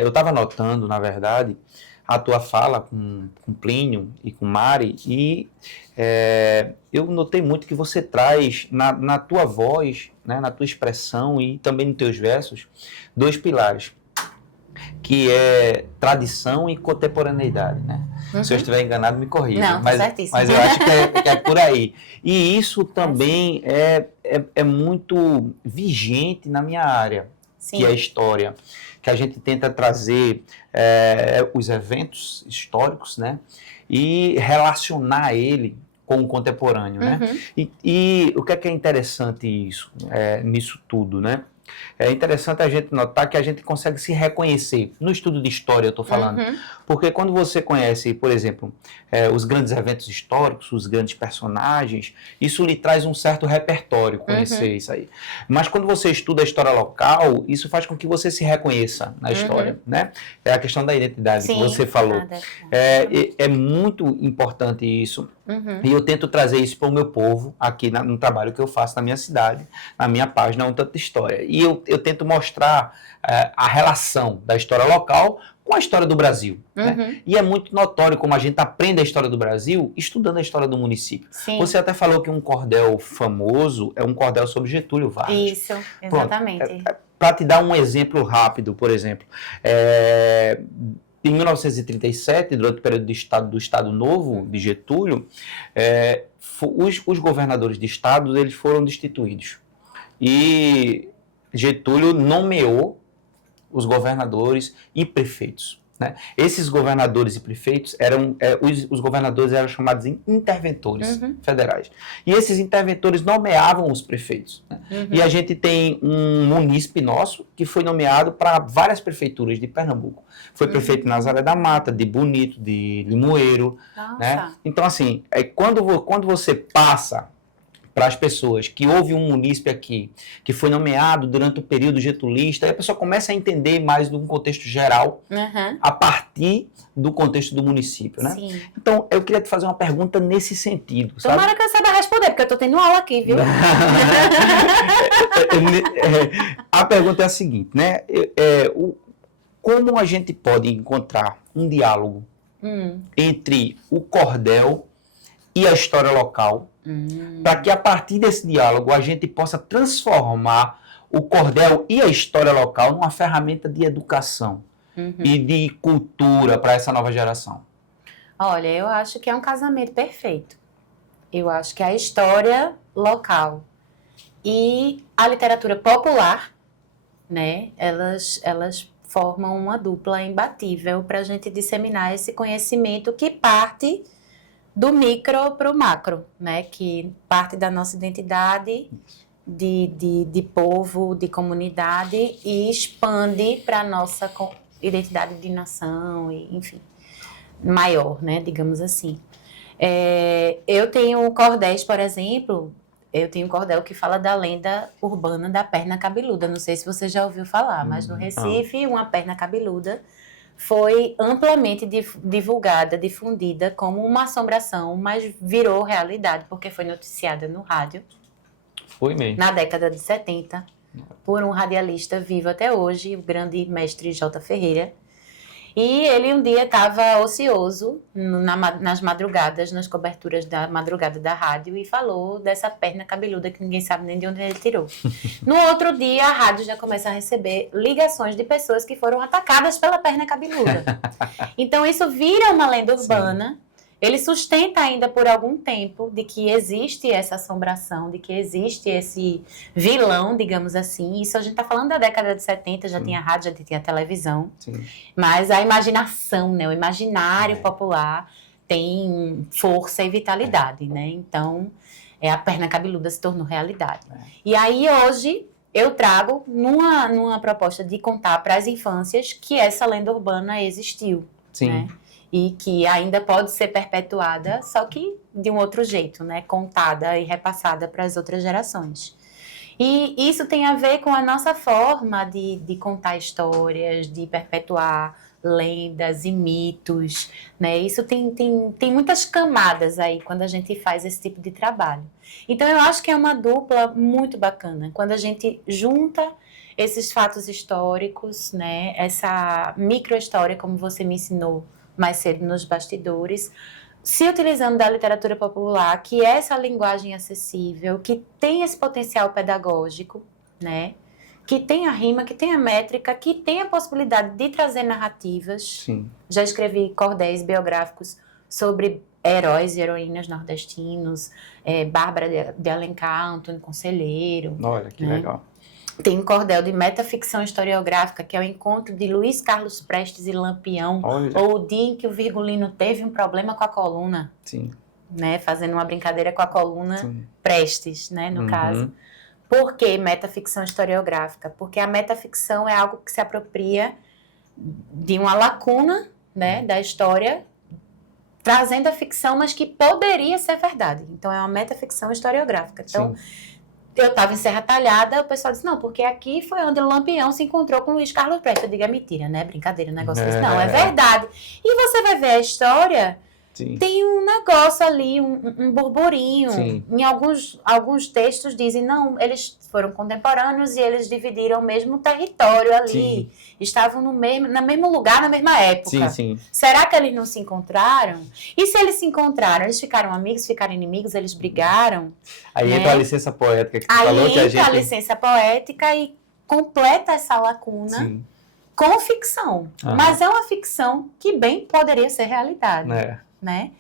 eu estava anotando, na verdade, a tua fala com Plínio e com Mari, e eu notei muito que você traz na tua voz, né, na tua expressão e também nos teus versos, 2 pilares, que é tradição e contemporaneidade, né? Se eu estiver enganado, me corrija. Não, mas eu acho que é por aí. E isso também é muito vigente na minha área, Sim. que é a história, que a gente tenta trazer os eventos históricos, né? E relacionar ele com o contemporâneo, né? E o que é interessante nisso tudo, né? É interessante a gente notar que a gente consegue se reconhecer. No estudo de história eu estou falando. Porque quando você conhece, por exemplo, os grandes eventos históricos, os grandes personagens, isso lhe traz um certo repertório, conhecer isso aí. Mas quando você estuda a história local, isso faz com que você se reconheça na história, né? É a questão da identidade. Sim, que você falou. É muito importante isso. E eu tento trazer isso para o meu povo, aqui no trabalho que eu faço na minha cidade, na minha página, Um Tanto de História. E eu tento mostrar a relação da história local com a história do Brasil. Né? E é muito notório como a gente aprende a história do Brasil estudando a história do município. Sim. Você até falou que um cordel famoso é um cordel sobre Getúlio Vargas. Isso, exatamente. Para te dar um exemplo rápido, por exemplo, em 1937, durante o período do Estado Novo de Getúlio, os governadores de estados eles foram destituídos. E Getúlio nomeou os governadores e prefeitos. Né? Esses governadores e prefeitos os governadores eram chamados de interventores federais. E esses interventores nomeavam os prefeitos. Né? E a gente tem um munícipe nosso que foi nomeado para várias prefeituras de Pernambuco. Foi prefeito de Nazaré da Mata, de Bonito, de Limoeiro. Né? Então, assim, quando você passa para as pessoas que houve um munícipe aqui que foi nomeado durante o período getulista, aí a pessoa começa a entender mais de um contexto geral a partir do contexto do município, né? Sim. Então, eu queria te fazer uma pergunta nesse sentido. Tomara que eu saiba responder, porque eu estou tendo aula aqui, viu? A pergunta é a seguinte, né? Como a gente pode encontrar um diálogo entre o cordel e a história local, para que a partir desse diálogo a gente possa transformar o cordel e a história local numa ferramenta de educação e de cultura para essa nova geração? Olha, eu acho que é um casamento perfeito. Eu acho que a história local e a literatura popular, né, elas formam uma dupla imbatível para a gente disseminar esse conhecimento que parte do micro para o macro, né? Que parte da nossa identidade de povo, de comunidade e expande para a nossa identidade de nação, e, enfim, maior, né? Digamos assim. Eu tenho cordéis, por exemplo, eu tenho um cordel que fala da lenda urbana da perna cabeluda. Não sei se você já ouviu falar, mas no Recife, uma perna cabeluda foi amplamente divulgada, difundida como uma assombração, mas virou realidade, porque foi noticiada no rádio. Foi mesmo. Na década de 70, por um radialista vivo até hoje, o grande mestre J. Ferreira. E ele um dia estava ocioso nas madrugadas, nas coberturas da madrugada da rádio, e falou dessa perna cabeluda que ninguém sabe nem de onde ele tirou. No outro dia, a rádio já começa a receber ligações de pessoas que foram atacadas pela perna cabeluda. Então, isso vira uma lenda urbana. Sim. Ele sustenta ainda por algum tempo de que existe essa assombração, de que existe esse vilão, digamos assim. Isso a gente está falando da década de 70, já tinha rádio, já tinha televisão. Sim. Mas a imaginação, né, o imaginário popular tem força e vitalidade, né? Então, a perna cabeluda se tornou realidade. E aí, hoje, eu trago numa proposta de contar para as infâncias que essa lenda urbana existiu, Sim. né? E que ainda pode ser perpetuada, só que de um outro jeito, né? Contada e repassada para as outras gerações. E isso tem a ver com a nossa forma de contar histórias, de perpetuar lendas e mitos, né? Isso tem muitas camadas aí quando a gente faz esse tipo de trabalho. Então, eu acho que é uma dupla muito bacana, quando a gente junta esses fatos históricos, né? Essa micro-história, como você me ensinou mais cedo nos bastidores, se utilizando da literatura popular, que é essa linguagem acessível, que tem esse potencial pedagógico, né? Que tem a rima, que tem a métrica, que tem a possibilidade de trazer narrativas. Sim. Já escrevi cordéis biográficos sobre heróis e heroínas nordestinos, Bárbara de Alencar, Antônio Conselheiro. Olha, que né? legal. Tem um cordel de metaficção historiográfica, que é o encontro de Luiz Carlos Prestes e Lampião, Olha. ou o dia em que o Virgulino teve um problema com a coluna, Sim. né? Fazendo uma brincadeira com a coluna Sim. Prestes, né? No Uhum. caso. Por que metaficção historiográfica? Porque a metaficção é algo que se apropria de uma lacuna, né, da história, trazendo a ficção, mas que poderia ser verdade. Então, é uma metaficção historiográfica. Então, eu estava em Serra Talhada, o pessoal disse, não, porque aqui foi onde o Lampião se encontrou com Luiz Carlos Prestes. Eu digo, é mentira, né? Brincadeira, o negócio desse. Não, é verdade. E você vai ver a história... Sim. Tem um negócio ali, um burburinho. Sim. Em alguns textos dizem, não, eles foram contemporâneos e eles dividiram o mesmo território ali. Sim. Estavam no mesmo lugar, na mesma época. Sim, sim. Será que eles não se encontraram? E se eles se encontraram, eles ficaram amigos, ficaram inimigos, eles brigaram? Aí né? entra a licença poética que tu Aí falou que a entra a gente... licença poética e completa essa lacuna Sim. com ficção. Aham. Mas é uma ficção que bem poderia ser realidade. Né?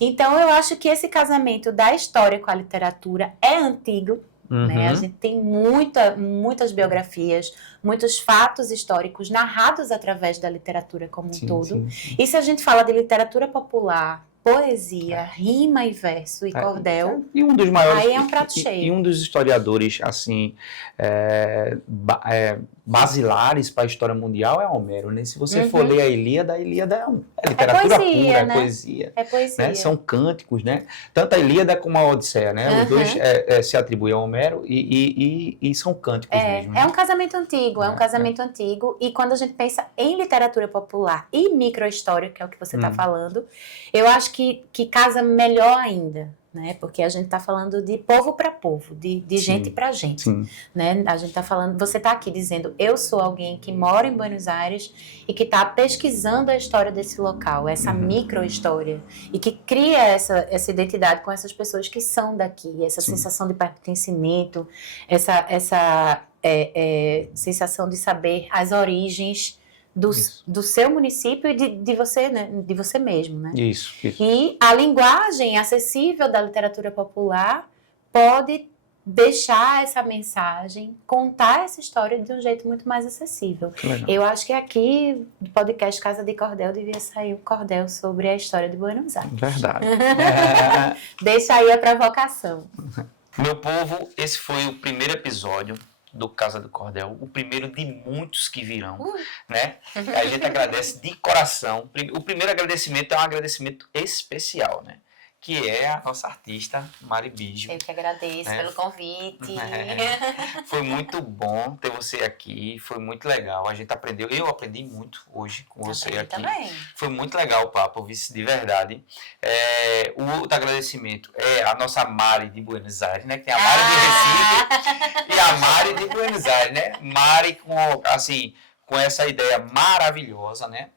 Então, eu acho que esse casamento da história com a literatura é antigo, né? A gente tem muitas biografias, muitos fatos históricos narrados através da literatura como um todo. Sim. E se a gente fala de literatura popular, poesia, rima e verso e cordel, E um dos maiores... aí é um prato cheio. E um dos historiadores, assim, basilares para a história mundial é Homero, né? Se você for ler a Ilíada é literatura poesia, pura, né? é poesia. É poesia. Né? São cânticos, né? Tanto a Ilíada como a Odisseia, né? Os dois se atribuem a Homero e são cânticos mesmo. Né? É um casamento antigo, antigo. E quando a gente pensa em literatura popular e microhistória, que é o que você está falando, eu acho que casa melhor ainda, né? Porque a gente está falando de povo para povo, de gente para gente. Sim. Né? A gente está falando, você está aqui dizendo, eu sou alguém que mora em Buenos Aires e que está pesquisando a história desse local, essa micro-história, e que cria essa identidade com essas pessoas que são daqui, essa sensação de pertencimento, essa sensação de saber as origens do seu município e de você, né? De você mesmo, né? Isso. E a linguagem acessível da literatura popular pode deixar essa mensagem, contar essa história de um jeito muito mais acessível. Eu acho que aqui, do podcast Casa de Cordel, devia sair um cordel sobre a história de Buenos Aires. Verdade. Deixa aí a provocação. Meu povo, esse foi o primeiro episódio do Casa do Cordel, o primeiro de muitos que virão, né? A gente agradece de coração. O primeiro agradecimento é um agradecimento especial, né? Que é a nossa artista Mari Bijo. Eu que agradeço pelo convite. Foi muito bom ter você aqui, foi muito legal. A gente aprendeu, eu aprendi muito hoje com você aqui. Também. Foi muito legal o papo, vice de verdade. O outro agradecimento é a nossa Mari de Buenos Aires, né? Que tem a Mari de Recife e a Mari de Buenos Aires, né? Mari com essa ideia maravilhosa, né?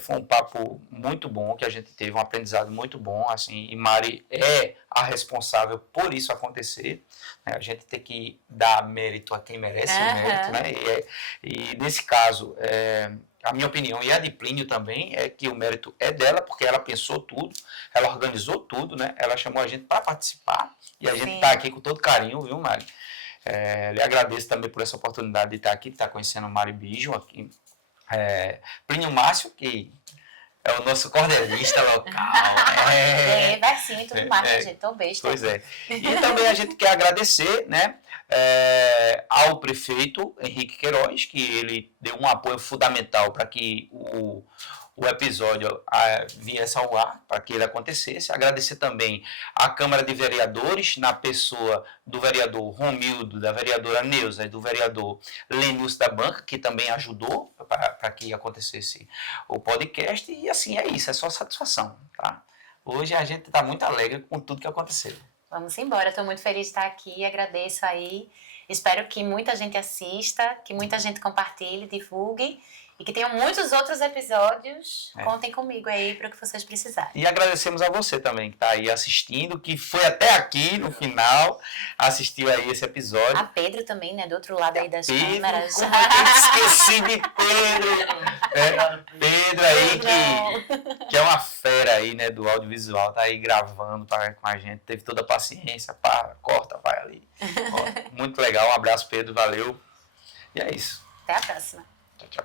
Foi um papo muito bom que a gente teve, um aprendizado muito bom, assim, e Mari é a responsável por isso acontecer, né? A gente tem que dar mérito a quem merece o mérito, né? E nesse caso, a minha opinião e a de Plínio também é que o mérito é dela, porque ela pensou tudo, ela organizou tudo, né? Ela chamou a gente para participar e a gente está aqui com todo carinho, viu, Mari? Lhe agradeço também por essa oportunidade de estar aqui, de estar conhecendo Mari Bijo aqui. Plínio Márcio, que É o nosso cordelista local. Versinho e tudo mais, né, gente? Tô besta. Pois é. E também a gente quer agradecer, né, ao prefeito Henrique Queiroz, que ele deu um apoio fundamental para que o episódio viesse ao ar, para que ele acontecesse. Agradecer também à Câmara de Vereadores, na pessoa do vereador Romildo, da vereadora Neuza e do vereador Lenilson da Banca, que também ajudou para que acontecesse o podcast. E assim, é isso, é só satisfação, tá? Hoje a gente está muito alegre com tudo que aconteceu. Vamos embora, estou muito feliz de estar aqui, agradeço aí. Espero que muita gente assista, que muita gente compartilhe, divulgue e que tenham muitos outros episódios. Contem comigo aí para o que vocês precisarem. E agradecemos a você também que está aí assistindo, que foi até aqui no final, assistiu aí esse episódio. A Pedro também, né? Do outro lado aí das Pedro, câmeras. como eu esqueci de Pedro. Pedro aí, que é uma fera aí, né, do audiovisual, tá aí gravando com a gente, teve toda a paciência, corta, vai ali. Ó, muito legal, um abraço, Pedro, valeu. E é isso. Até a próxima. Tchau, tchau.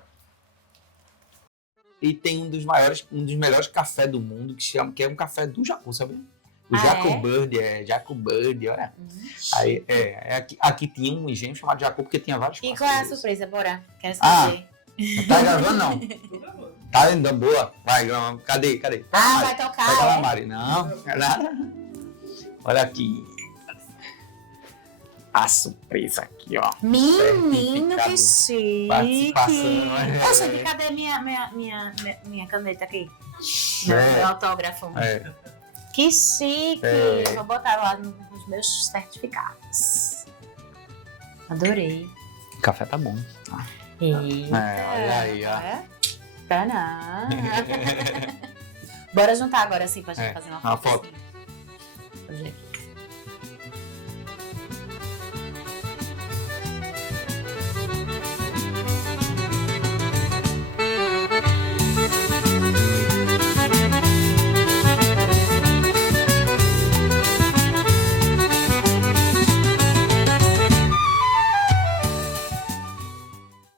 E tem um dos melhores cafés do mundo, que é um café do Jacu, sabe? O Jacu Bird, Jacu Bird, olha. Aí, aqui tinha um engenho chamado Jacu, porque tinha vários E qual é a surpresa, Bora? Quero saber. Não tá gravando, não? Tá ainda boa? Vai, cadê? Vai tocar, Vai lá, Mari. Não, é nada. Olha aqui. A surpresa aqui, ó. Menino, que chique. Participação. Poxa, cadê minha caneta aqui? Meu autógrafo. Que chique. Vou botar lá nos meus certificados. Adorei. O café tá bom. Eita. Olha aí, ó. Tá não. Bora juntar agora assim pra gente fazer uma foto. Assim.